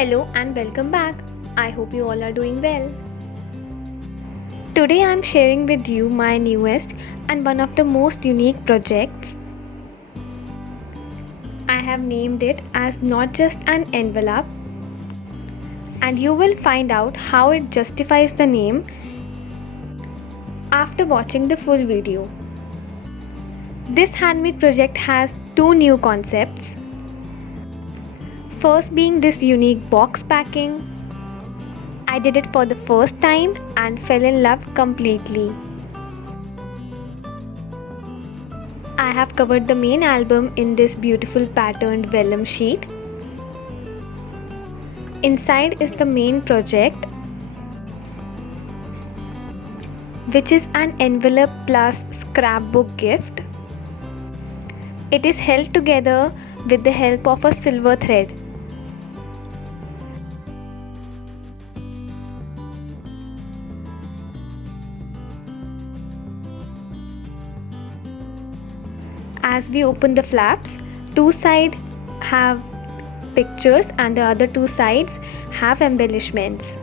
Hello and welcome back. I hope you all are doing well. Today I am sharing with you my newest and one of the most unique projects. I have named it as not just an envelope, and you will find out how it justifies the name after watching the full video. This handmade project has two new concepts. First being this unique box packing. I did it for the first time and fell in love completely. I have covered the main album in this beautiful patterned vellum sheet. Inside is the main project, which is an envelope plus scrapbook gift. It is held together with the help of a silver thread. As we open the flaps, two sides have pictures and the other two sides have embellishments.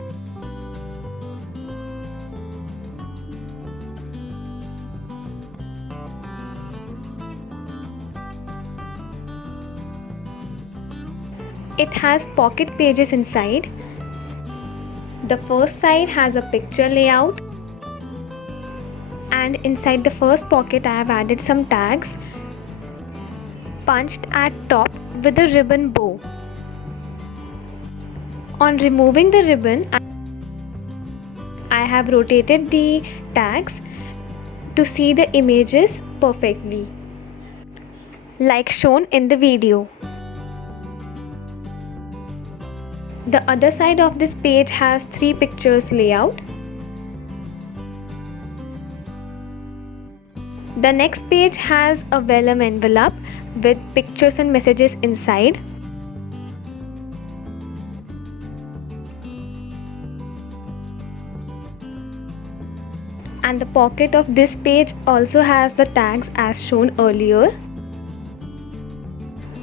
It has pocket pages inside. The first side has a picture layout, and inside the first pocket I have added some tags punched at top with a ribbon bow. On removing the ribbon, I have rotated the tags to see the images perfectly, like shown in the video. The other side of this page has 3 pictures layout. The next page has a vellum envelope with pictures and messages inside. And the pocket of this page also has the tags as shown earlier.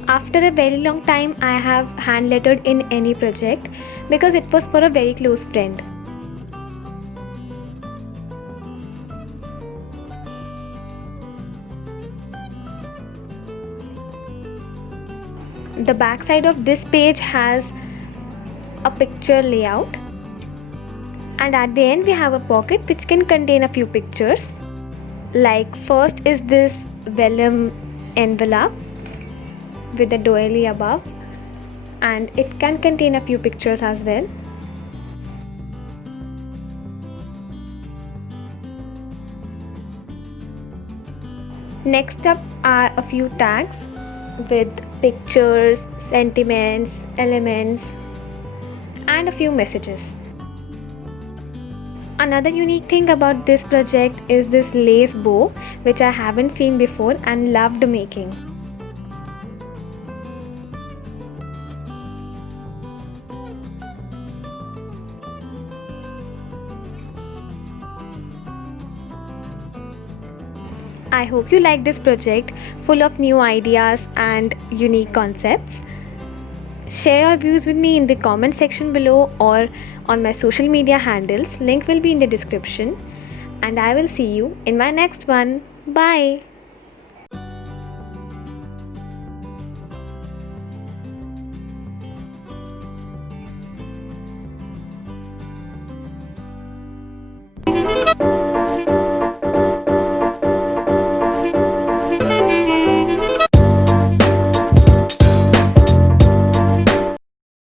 After a very long time, I have hand lettered in any project because it was for a very close friend. The back side of this page has a picture layout, and at the end we have a pocket which can contain a few pictures. Like first is this vellum envelope with the doily above, and it can contain a few pictures as well. Next up are a few tags with pictures, sentiments, elements, and a few messages. Another unique thing about this project is this lace bow, which I haven't seen before and loved making. I hope you like this project full of new ideas and unique concepts. Share your views with me in the comment section below or on my social media handles. Link will be in the description. And I will see you in my next one. Bye.